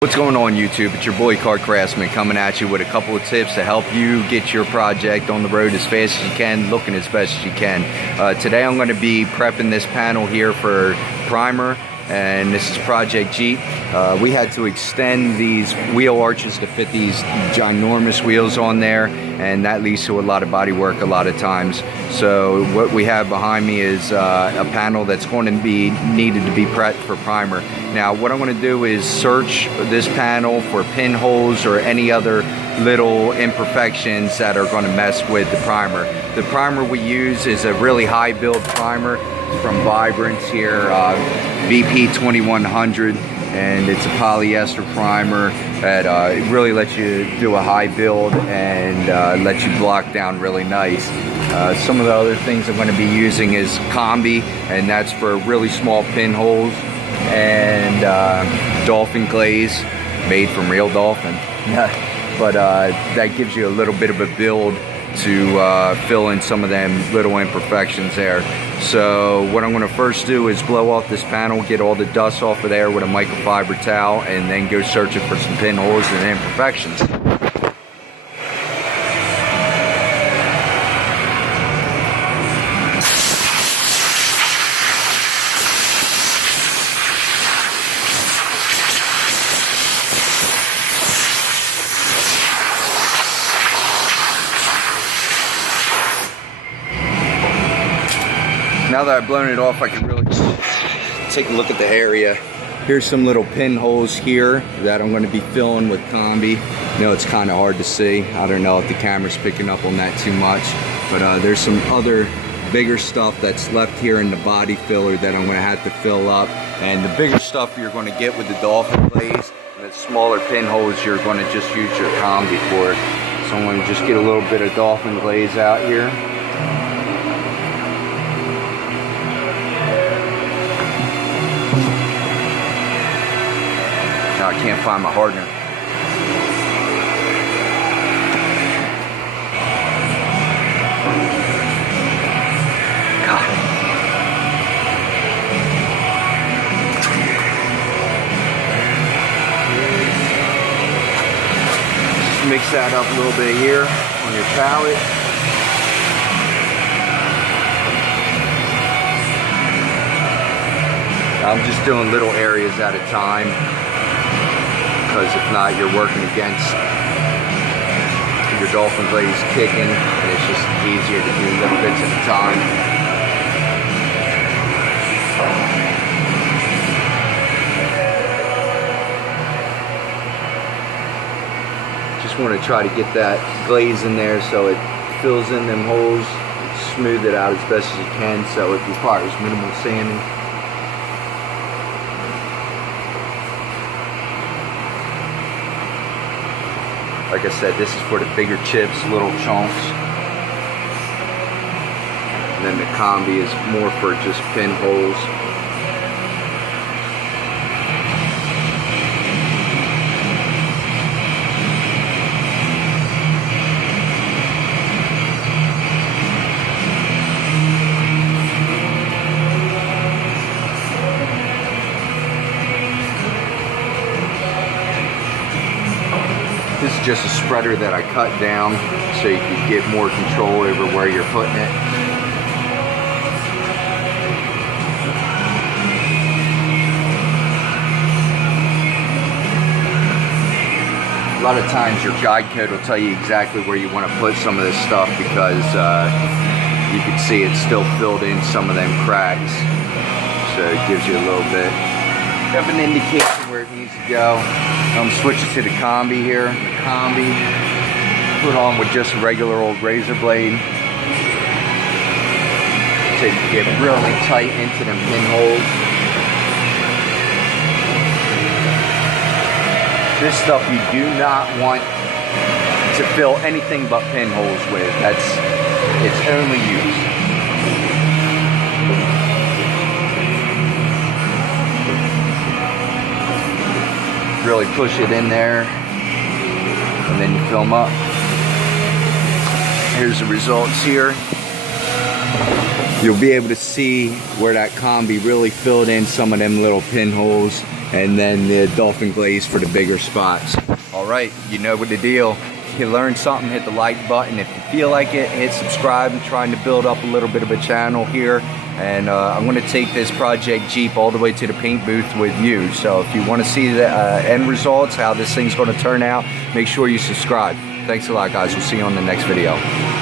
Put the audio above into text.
What's going on YouTube? It's your boy Car Craftsman coming at you with a couple of tips to help you get your project on the road as fast as you can, looking as best as you can. Today I'm going to be prepping this panel here for primer, and this is Project Jeep. We had to extend these wheel arches to fit these ginormous wheels on there, and that leads to a lot of body work a lot of times. So what we have behind me is a panel that's going to be needed to be prepped for primer. Now what I'm going to do is search this panel for pinholes or any other little imperfections that are going to mess with the primer. The primer we use is a really high build primer from Vibrance here, VP 2100, and it's a polyester primer that it really lets you do a high build and lets you block down really nice. Some of the other things I'm going to be using is combi, and that's for really small pinholes, and dolphin glaze made from real dolphin. But that gives you a little bit of a build to fill in some of them little imperfections there. So what I'm going to first do is blow off this panel, get all the dust off of there with a microfiber towel, and then go searching for some pinholes and imperfections. Now that I've blown it off, I can really take a look at the area. Here's some little pinholes here that I'm going to be filling with combi. You know, it's kind of hard to see. I don't know if the camera's picking up on that too much, but there's some other bigger stuff that's left here in the body filler that I'm going to have to fill up. And the bigger stuff you're going to get with the dolphin glaze, and the smaller pinholes you're going to just use your combi for. So I'm going to just get a little bit of dolphin glaze out here. I can't find my hardener. God. Just mix that up a little bit here on your palette. I'm just doing little areas at a time, because if not, you're working against your dolphin glaze kicking, and it's just easier to do little bits at a time. Just want to try to get that glaze in there so it fills in them holes, smooth it out as best as you can, so it requires minimal sanding. Like I said, this is for the bigger chips, little chunks. And then the combi is more for just pinholes. This is just a spreader that I cut down so you can get more control over where you're putting it. A lot of times your guide code will tell you exactly where you want to put some of this stuff, because you can see it's still filled in some of them cracks. So it gives you a little bit of an indication where it needs to go. I'm switching to the combi here. The combi, put on with just a regular old razor blade to get really tight into them pinholes. This stuff you do not want to fill anything but pinholes with. That's its only use. Really push it in there, and then you fill them up. Here's the results here. you'll be able to see where that combi really filled in some of them little pinholes, and then the dolphin glaze for the bigger spots. All right, you know what the deal. If you learned something, hit the like button. If you feel like it, hit subscribe. I'm trying to build up a little bit of a channel here, and I'm going to take this project Jeep all the way to the paint booth with you. So if you want to see the end results, how this thing's going to turn out, make sure you subscribe. Thanks a lot, guys. We'll see you on the next video.